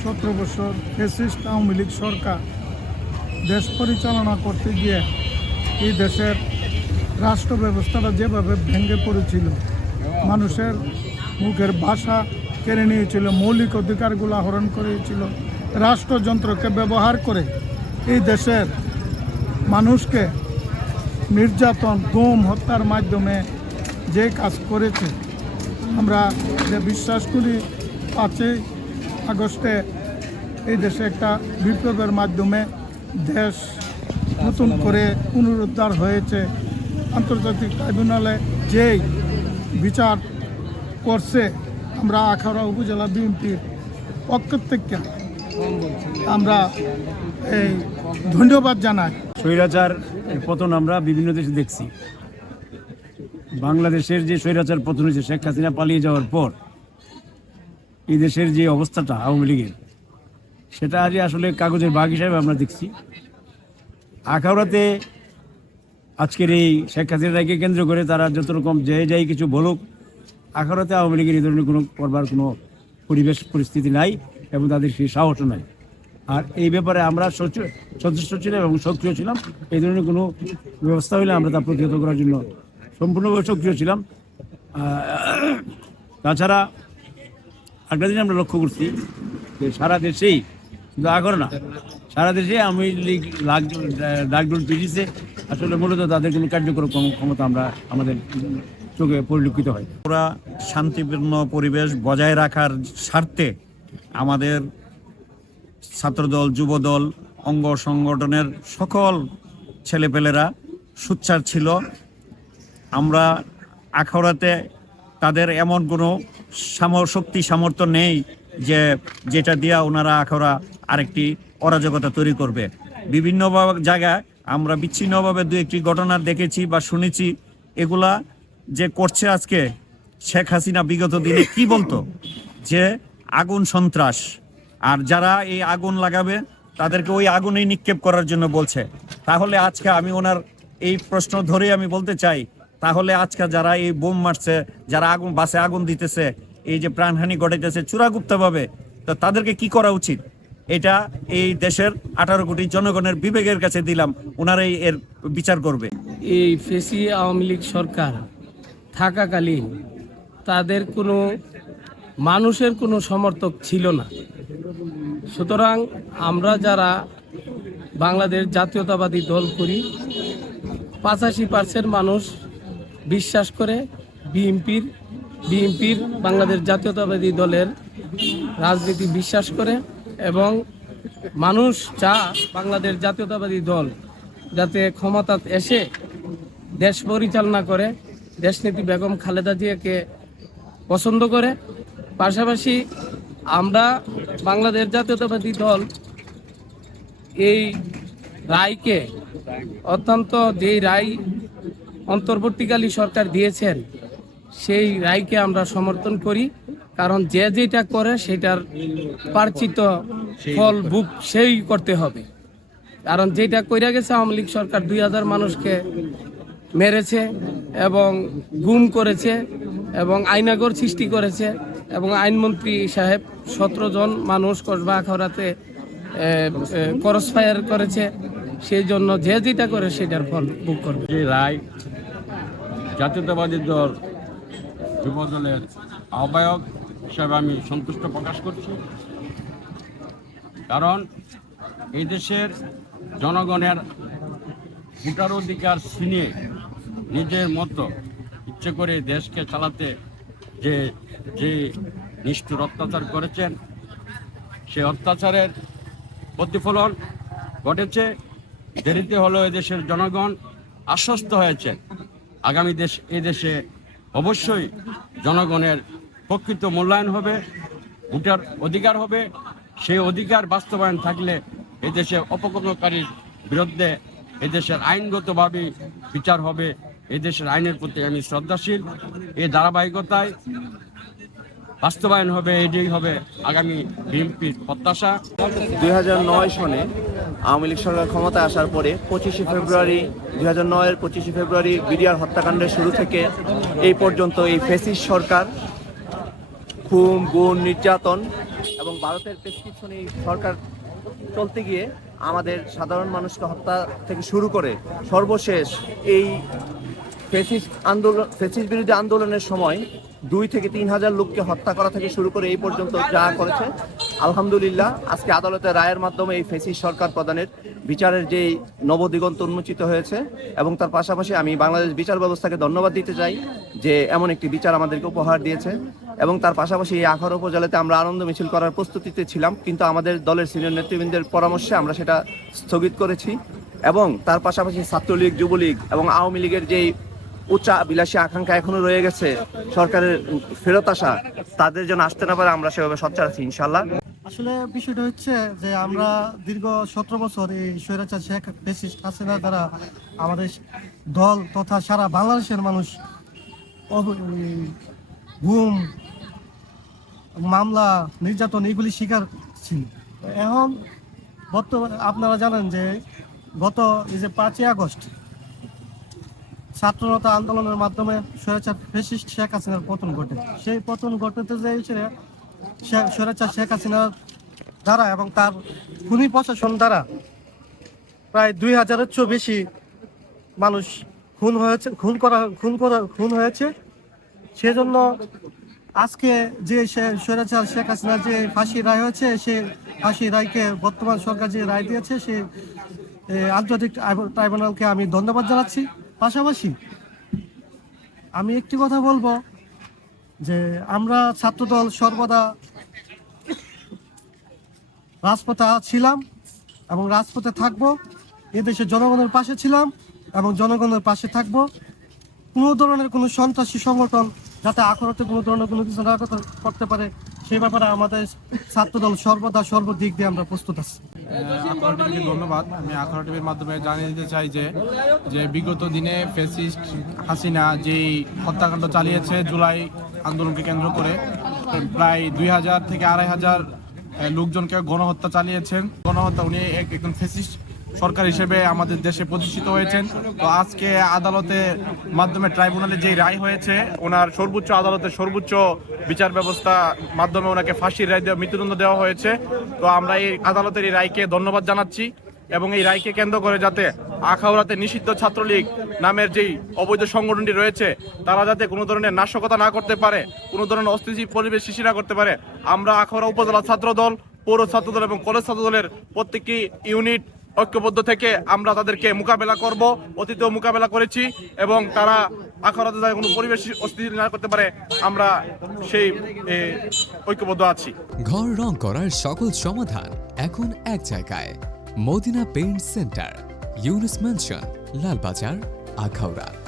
সতেরো বছর ফেসিস্ট আওয়ামী লীগ সরকার দেশ পরিচালনা করতে গিয়ে এই দেশের রাষ্ট্র ব্যবস্থাটা যেভাবে ভেঙে পড়েছিল, মানুষের মুখের ভাষা কেড়ে নিয়েছিল, মৌলিক অধিকারগুলো আহরণ করেছিল, রাষ্ট্রযন্ত্রকে ব্যবহার করে এই দেশের মানুষকে নির্যাতন, গুম, হত্যার মাধ্যমে যে কাজ করেছে। আমরা যে বিশ্বাস করি আগস্টে এই দেশে একটা বিপ্লবের মাধ্যমে দেশ নতুন করে পুনরুদ্ধার হয়েছে। আন্তর্জাতিক ট্রাইব্যুনালে যেই বিচার করছে, আমরা আখাউড়া উপজেলা বিএনপির পক্ষ থেকে আমরা এই ধন্যবাদ জানাই। স্বৈরাচার পতন আমরা বিভিন্ন দেশে দেখছি। বাংলাদেশের যে স্বৈরাচার পতন হয়েছে, শেখ হাসিনা পালিয়ে যাওয়ার পর এই দেশের যে অবস্থাটা আওয়ামী লীগের, সেটা আজ আসলে কাগজের বাঘ হিসাবে আমরা দেখছি। আখাউড়াতে আজকের এই শেখ হাসিনাকে কেন্দ্র করে তারা যত রকম যে যাই কিছু বলুক, আখাউড়াতে আওয়ামী লীগের এই ধরনের কোনো করবার কোনো পরিবেশ, পরিস্থিতি নাই এবং তাদের সেই সাহসও নাই। আর এই ব্যাপারে আমরা সচেষ্ট ছিলাম এবং সক্রিয় ছিলাম। এই ধরনের কোনো ব্যবস্থা হলে আমরা তা প্রতিহত করার জন্য সম্পূর্ণভাবে সক্রিয় ছিলাম। তাছাড়া একটা দিন আমরা লক্ষ্য করছি যে সারা দেশেই শুধু আগর না। সারা দেশে আমি লীগ ডাকডোল পিটিছে। আসলে মূলত তাদের কোনো কার্যকর ক্ষমতা আমরা আমাদের চোখে পরিলক্ষিত হয় ওরা শান্তিপূর্ণ পরিবেশ বজায় রাখার স্বার্থে আমাদের ছাত্রদল, যুবদল, অঙ্গ সংগঠনের সকল ছেলেপেলেরা সুচ্চার ছিল। আমরা আখড়াতে তাদের এমন কোনো শক্তি, সামর্থ্য নেই যে, যেটা দিয়া ওনারা আখাউড়া আরেকটি অরাজকতা তৈরি করবে। বিভিন্ন জায়গায় আমরা বিচ্ছিন্নভাবে দু একটি ঘটনা দেখেছি বা শুনেছি। এগুলা যে করছে আজকে শেখ হাসিনা বিগত দিনে কি বলতো? যে আগুন সন্ত্রাস। আর যারা এই আগুন লাগাবে, তাদেরকে ওই আগুনেই নিক্ষেপ করার জন্য বলছে। তাহলে আজকে আমি ওনার এই প্রশ্ন ধরে আমি বলতে চাই তাহলে আজকে যারা এই বোম মারছে, যারা আগুন, বাসে আগুন দিতেছে, এই যে প্রাণহানি ঘটাইতেছে চূড়াগুপ্তভাবে, তো তাদেরকে কি করা উচিত? এটা এই দেশের আঠারো কোটি জনগণের বিবেকের কাছে দিলাম, ওনারাই এর বিচার করবে। এই ফেসি আওয়ামী লীগ সরকার থাকাকালীন তাদের কোনো মানুষের কোনো সমর্থক ছিল না। সুতরাং আমরা যারা বাংলাদেশ জাতীয়তাবাদী দল করি, পঁচাশি পার্সেন্ট মানুষ বিশ্বাস করে বিএনপির বিএনপির বাংলাদেশ জাতীয়তাবাদী দলের রাজনীতি বিশ্বাস করে এবং মানুষ চা বাংলাদেশ জাতীয়তাবাদী দল যাতে ক্ষমতা এসে দেশ পরিচালনা করে দেশনীতি বেগম খালেদা জিয়াকে পছন্দ করে। পাশাপাশি আমরা বাংলাদেশ জাতীয়তাবাদী দল এই রায়কে অত্যন্ত যেই রায় অন্তর্বর্তীকালী সরকার দিয়েছেন, সেই রায়কে আমরা সমর্থন করি। কারণ যে যেটা করে, সেটার পার্চিত ফল বুক সেই করতে হবে। কারণ যেটা কইরা গেছে, আওয়ামী লীগ সরকার দুই হাজার মানুষকে মেরেছে এবং গুম করেছে এবং আইনাগর সৃষ্টি করেছে এবং আইনমন্ত্রী সাহেব সতেরো জন মানুষ কসবা আখাউড়াতে করস ফায়ার করেছে। সেই জন্য যে যেটা করে সেটার ফল বুক করবে। যে রায় জাতীয়তাবাদী দল যুব দলের আহ্বায়ক হিসাবে আমি সন্তুষ্ট প্রকাশ করছি। কারণ এই দেশের জনগণের ভোটার অধিকার ছিনিয়ে নিজের মতো ইচ্ছে করে দেশকে চালাতে যে যে নিষ্ঠুর অত্যাচার করেছেন, সে অত্যাচারের প্রতিফলন ঘটেছে। দেরিতে হলো এদেশের জনগণ আশ্বস্ত হয়েছে। আগামী দেশ এই দেশে অবশ্যই জনগণের প্রকৃত মূল্যায়ন হবে, ভোটার অধিকার হবে। সেই অধিকার বাস্তবায়ন থাকলে এই দেশে অপকর্মকারীর বিরুদ্ধে এদেশের আইনগতভাবে বিচার হবে। এদেশের আইনের প্রতি আমি শ্রদ্ধাশীল। এই ধারাবাহিকতায় বাস্তবায়ন হবে, এটাই হবে আগামী বিএনপির প্রত্যাশা। দুই হাজার নয় সনে আওয়ামী লীগ সরকার ক্ষমতায় আসার পরে পঁচিশে ফেব্রুয়ারি দুই হাজার নয়ের পঁচিশে ফেব্রুয়ারি বিডিআর হত্যাকাণ্ডের শুরু থেকে এই পর্যন্ত এই ফেসিস সরকার খুন গুণ নির্যাতন এবং ভারতের প্রেসক্রিপশনে এই সরকার চলতে গিয়ে আমাদের সাধারণ মানুষকে হত্যা থেকে শুরু করে সর্বশেষ এই ফেসিস আন্দোলন, ফেসিস বিরোধী আন্দোলনের সময় দুই থেকে তিন হাজার লোককে হত্যা করা থেকে শুরু করে এই পর্যন্ত যা করেছে আলহামদুলিল্লাহ, আজকে আদালতের রায়ের মাধ্যমে এই ফেসিস্ট সরকার প্রদানের বিচারের যেই নবদিগন্ত উন্মোচিত হয়েছে এবং তার পাশাপাশি আমি বাংলাদেশ বিচার ব্যবস্থাকে ধন্যবাদ দিতে চাই যে এমন একটি বিচার আমাদেরকে উপহার দিয়েছে এবং তার পাশাপাশি এই আখার উপজেলাতে আমরা আনন্দ মিছিল করার প্রস্তুতিতে ছিলাম, কিন্তু আমাদের দলের সিনিয়র নেতৃবৃন্দের পরামর্শে আমরা সেটা স্থগিত করেছি এবং তার পাশাপাশি ছাত্রলীগ, যুবলীগ এবং আওয়ামী লীগের যেই উচ্চা বিলাসী আকাঙ্ক্ষা এখনও রয়ে গেছে, সরকারের ফেরত আসা, তাদের জন্য আসতে না পারে, আমরা সেভাবে সচ্চার আছি ইনশাল্লাহ আসলে বিষয়টা হচ্ছে যে আমরা দীর্ঘ সতেরো বছর এই স্বৈরাচার শেখ ফেসিস্ট হাসিনা দ্বারা আমাদের দল তথা সারা বাংলাদেশের মানুষ ঘুম মামলা, নির্যাতন এগুলি শিকার ছিল। এখন বর্তমানে আপনারা জানেন যে গত এই যে পাঁচই আগস্ট ছাত্রনতা আন্দোলনের মাধ্যমে স্বৈরাচার ফেসিস্ট শেখ হাসিনার পতন ঘটে। সেই পতন ঘটতে যে স্বৈরাচার শেখ হাসিনার দ্বারা এবং তার খুনি প্রশাসন দ্বারা প্রায় দুই হাজারের চেয়েও বেশি মানুষ খুন হয়েছে, খুন করা খুন করা, খুন হয়েছে। সেজন্য আজকে যে স্বৈরাচার শেখ হাসিনার যে ফাঁসি রায় হয়েছে, সে ফাঁসি রায়কে বর্তমান সরকার যে রায় দিয়েছে, সে আন্তর্জাতিক ট্রাইব- ট্রাইব্যুনালকে আমি ধন্যবাদ জানাচ্ছি। পাশাপাশি আমি একটি কথা বলব যে আমরা ছাত্রদল সর্বদা রাজপথে ছিলাম এবং রাজপথে থাকব। এদেশের জনগণের পাশে ছিলাম এবং জনগণের পাশে থাকব। কোনো ধরনের কোনো সন্ত্রাসী সংগঠন যাতে আখড়াতে কোনো ধরনের কোনো কিছু না করতে- পারে, সেই ব্যাপারে আমাদের ছাত্রদল সর্বদা সর্বদিক দিয়ে আমরা প্রস্তুত আছি। ধন্যবাদ। আমি আখড়া টিভির মাধ্যমে জানিয়ে দিতে চাই যে যে বিগত দিনে ফেসিস্ট হাসিনা যেই হত্যাকাণ্ড চালিয়েছে জুলাই আন্দোলনকে কেন্দ্র করে, প্রায় দুই হাজার থেকে আড়াই হাজার লোকজনকে গণহত্যা চালিয়েছেন। গণহত্যা উনি এক- একজন ফেসিস্ট সরকার হিসেবে আমাদের দেশে প্রতিষ্ঠিত হয়েছেন। তো আজকে আদালতের মাধ্যমে ট্রাইব্যুনালে যে রায় হয়েছে, ওনার সর্বোচ্চ আদালতের সর্বোচ্চ বিচার ব্যবস্থা মাধ্যমে ওনাকে ফাঁসির রায় দেওয়া মৃত্যুদণ্ড দেওয়া হয়েছে। তো আমরা এই আদালতের এই রায়কে ধন্যবাদ জানাচ্ছি এবং এই রায়কে কেন্দ্র করে যাতে আখাউড়াতে নিষিদ্ধ ছাত্রলীগ নামের যেই অবৈধ সংগঠনটি রয়েছে, তারা যাতে কোনো ধরনের নাশকতা না করতে পারে, কোনো ধরনের অস্থিতিশীল পরিবেশ সৃষ্টি না করতে পারে, আমরা আখাউড়া উপজেলা ছাত্র দল পৌর ছাত্র দল এবং কলেজ ছাত্র দলের প্রত্যেকটি ইউনিট ঐক্যবদ্ধ থেকে আমরা তাদেরকে মোকাবেলা করব, অতীতেও মোকাবেলা করেছি এবং তারা আখাউড়াতে যাতে কোনো পরিবেশ অস্থিতিশীল না করতে পারে, আমরা সেই ঐক্যবদ্ধ আছি। ঘর রং করার সকল সমাধান এখন এক জায়গায়, Madina paint centre. Yunus mansion Lalbazar Akhaura.